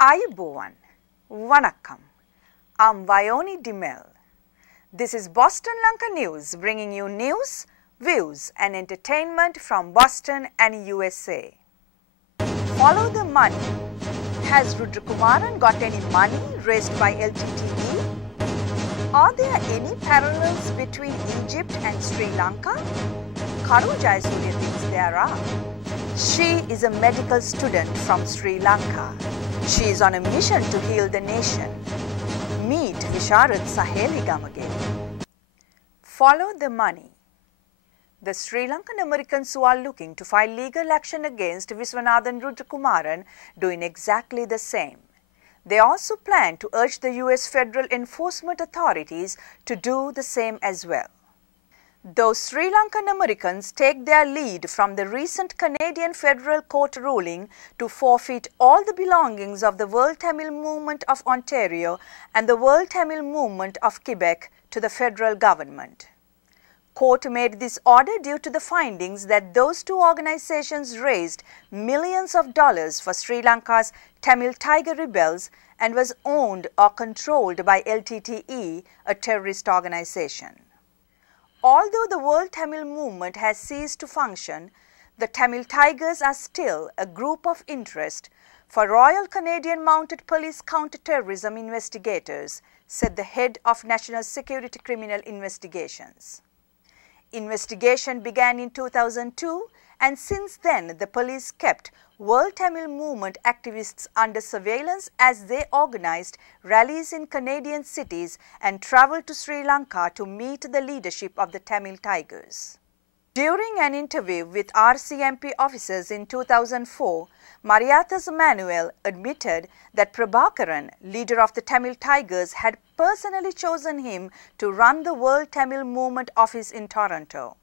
Ayubowan, Vanakkam, I'm Vioni Dimel. This is Boston Lanka News, bringing you news, views and entertainment from Boston and USA. Follow the money. Has Rudrakumaran got any money raised by LTTE? Are there any parallels between Egypt and Sri Lanka? Karu Jayasuriya thinks there are. She is a medical student from Sri Lanka. She is on a mission to heal the nation. Meet Visharad Saheli Gamage. Follow the money. The Sri Lankan Americans who are looking to file legal action against Viswanathan Rudrakumaran doing exactly the same. They also plan to urge the US federal enforcement authorities to do the same as well. Those Sri Lankan Americans take their lead from the recent Canadian federal court ruling to forfeit all the belongings of the World Tamil Movement of Ontario and the World Tamil Movement of Quebec to the federal government. Court made this order due to the findings that those two organizations raised millions of dollars for Sri Lanka's Tamil Tiger rebels and was owned or controlled by LTTE, a terrorist organization. Although the World Tamil Movement has ceased to function, the Tamil Tigers are still a group of interest for Royal Canadian Mounted Police counter-terrorism investigators, said the head of National Security Criminal Investigations. Investigation began in 2002, and since then the police kept World Tamil Movement activists under surveillance as they organized rallies in Canadian cities and traveled to Sri Lanka to meet the leadership of the Tamil Tigers. During an interview with RCMP officers in 2004, Mariathas Manuel admitted that Prabhakaran, leader of the Tamil Tigers, had personally chosen him to run the World Tamil Movement office in Toronto.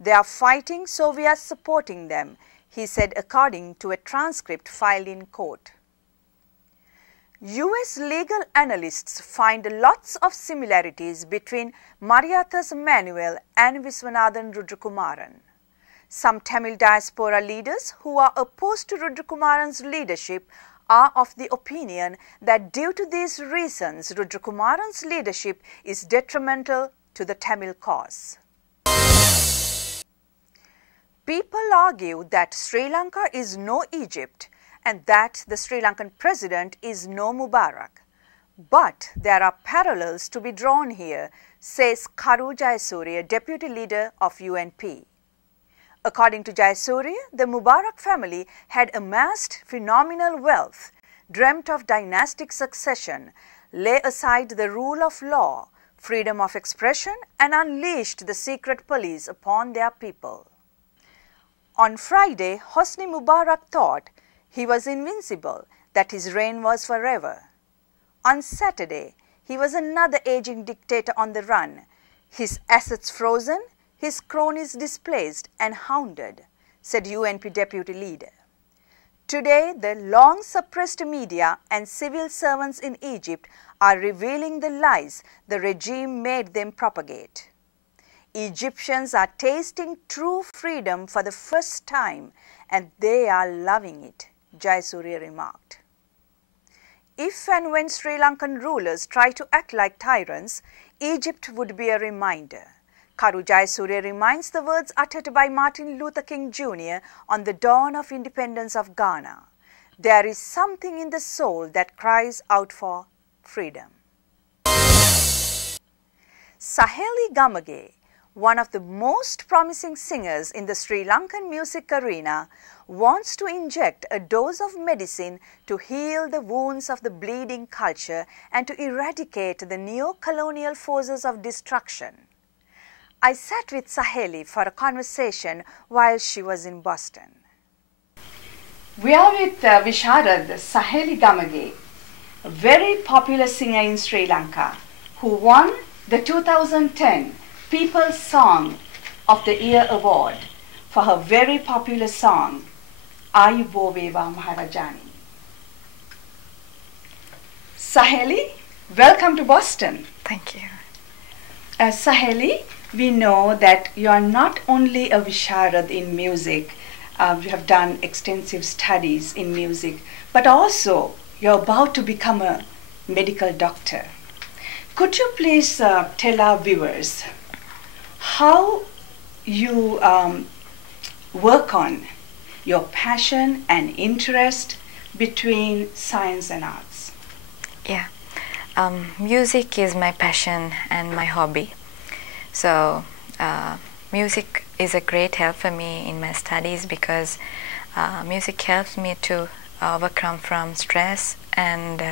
They are fighting, so we are supporting them, he said, according to a transcript filed in court. US legal analysts find lots of similarities between Mariathas Manuel and Viswanathan Rudrakumaran. Some Tamil diaspora leaders who are opposed to Rudrakumaran's leadership are of the opinion that due to these reasons, Rudrakumaran's leadership is detrimental to the Tamil cause. People argue that Sri Lanka is no Egypt and that the Sri Lankan president is no Mubarak. But there are parallels to be drawn here, says Karu Jayasuriya, deputy leader of UNP. According to Jayasuriya, the Mubarak family had amassed phenomenal wealth, dreamt of dynastic succession, lay aside the rule of law, freedom of expression, and unleashed the secret police upon their people. On Friday, Hosni Mubarak thought he was invincible, that his reign was forever. On Saturday, he was another aging dictator on the run, his assets frozen, his cronies displaced and hounded, said UNP deputy leader. Today, the long-suppressed media and civil servants in Egypt are revealing the lies the regime made them propagate. Egyptians are tasting true freedom for the first time and they are loving it, Jayasuriya remarked. If and when Sri Lankan rulers try to act like tyrants, Egypt would be a reminder. Karu Jayasuriya reminds the words uttered by Martin Luther King Jr. on the dawn of independence of Ghana. There is something in the soul that cries out for freedom. Saheli Gamage, one of the most promising singers in the Sri Lankan music arena, wants to inject a dose of medicine to heal the wounds of the bleeding culture and to eradicate the neo-colonial forces of destruction. I sat with Saheli for a conversation while she was in Boston. We are with Visharad Saheli Gamage, a very popular singer in Sri Lanka, who won the 2010 People's Song of the Year Award for her very popular song, Ayuboveva Maharajani. Saheli, welcome to Boston. Thank you. Saheli, we know that you are not only a Visharad in music, you have done extensive studies in music, but also you're about to become a medical doctor. Could you please tell our viewers how you work on your passion and interest between science and arts? Yeah, music is my passion and my hobby. So music is a great help for me in my studies because music helps me to overcome from stress, and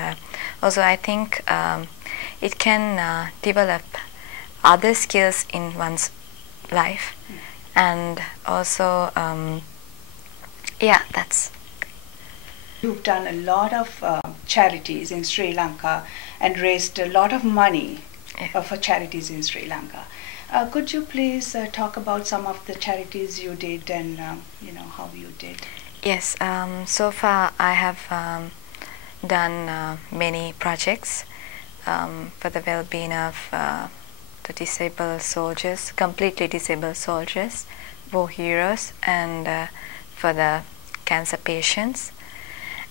also I think it can develop other skills in one's life, and also yeah, that's. You've done a lot of charities in Sri Lanka and raised a lot of money for charities in Sri Lanka. Could you please talk about some of the charities you did and how you did? Yes, so far I have done many projects for the well-being of the disabled soldiers, completely disabled soldiers, war heroes, and for the cancer patients.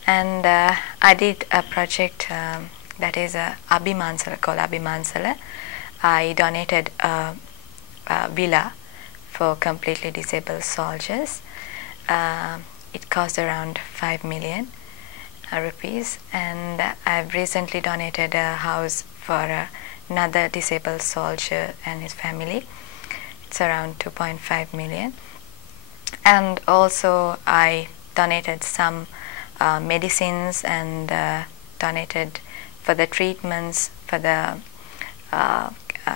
And I did a project that is Abhimansala, called Abhimansala. I donated a villa for completely disabled soldiers. It cost around 5 million rupees, and I've recently donated a house for another disabled soldier and his family. It's around 2.5 million. And also I donated some medicines and donated for the treatments for the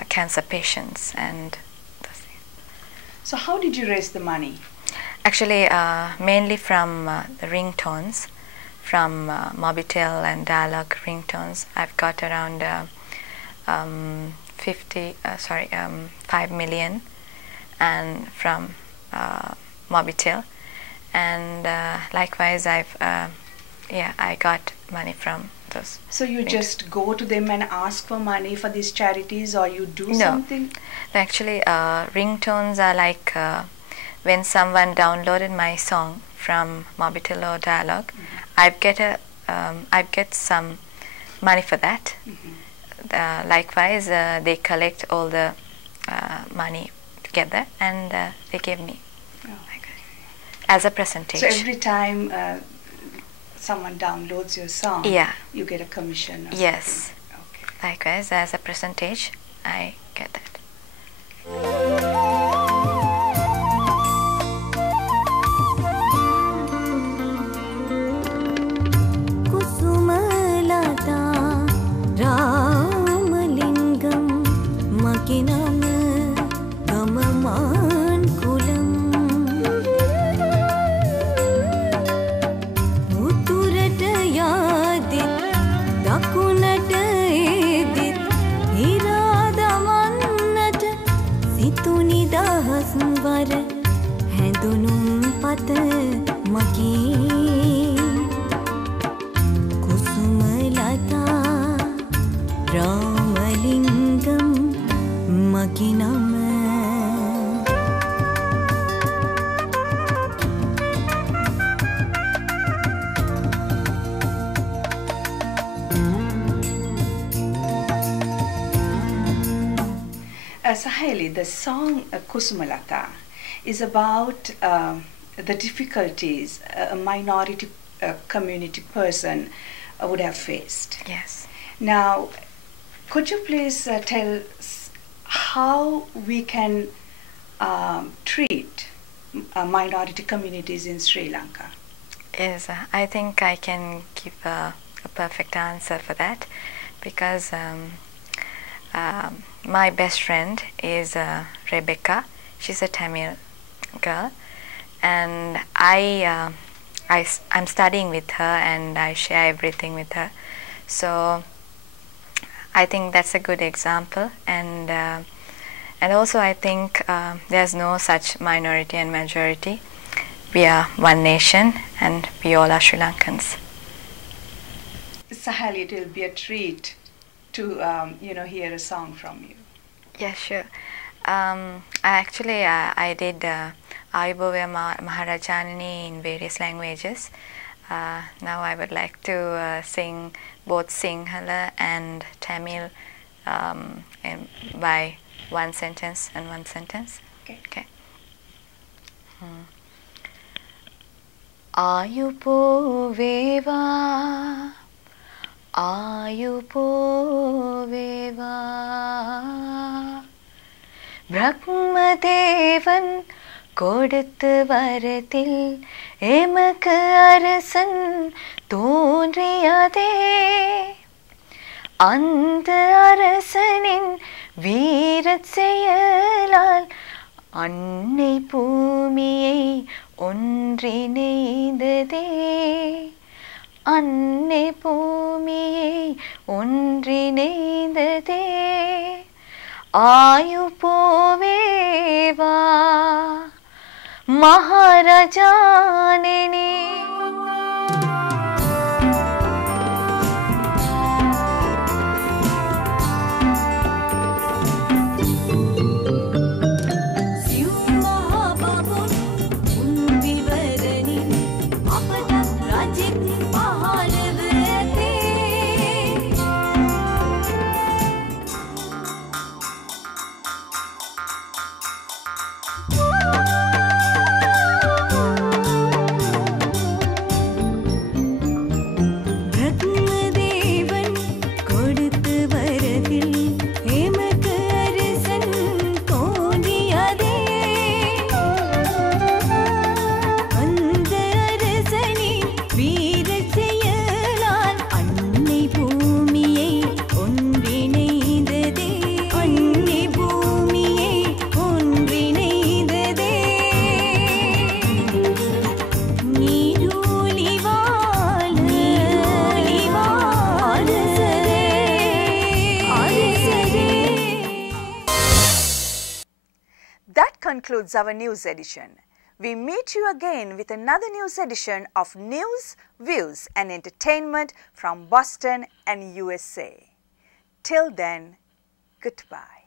cancer patients. And so how did you raise the money? Actually mainly from the ringtones, from Mobitel and Dialogue ringtones. I've got around 5 million and from Mobitel, and likewise I got money from those. So you just go to them and ask for money for these charities, or you do something? Actually ringtones are like when someone downloaded my song from Mobitel or Dialogue, I get some money for that. Likewise they collect all the money together and they give me as a percentage. So every time someone downloads your song, you get a commission? Or yes. Something? Okay. Likewise, as a percentage, I get that. Saheli, the song Kusumalata is about the difficulties a minority community person would have faced. Yes. Now, could you please tell how we can treat minority communities in Sri Lanka? Yes, I think I can give a perfect answer for that, because my best friend is Rebecca. She's a Tamil girl, and I'm studying with her and I share everything with her. So I think that's a good example, and also I think there's no such minority and majority. We are one nation and we all are Sri Lankans. Saheli, it will be a treat to hear a song from you. Yeah, sure. I did Ayubove Maharajanini in various languages. Now I would like to sing both Sinhala and Tamil by one sentence and one sentence. Okay. Ayupo veva, ayupo veva, Brahmadevan கொடுத்து வரத்தில் எமக்கு அரசன் தோன்றியதே அந்த அரசனின் வீரச் செயலால் அன்னை பூமியை ஒன்றிணைந்ததே அன்னை பூமியை ஒன்றிணைந்ததே Ayu போவேவா மகாராஜானே Concludes our news edition. We meet you again with another news edition of news, views and entertainment from Boston and USA. Till then, goodbye.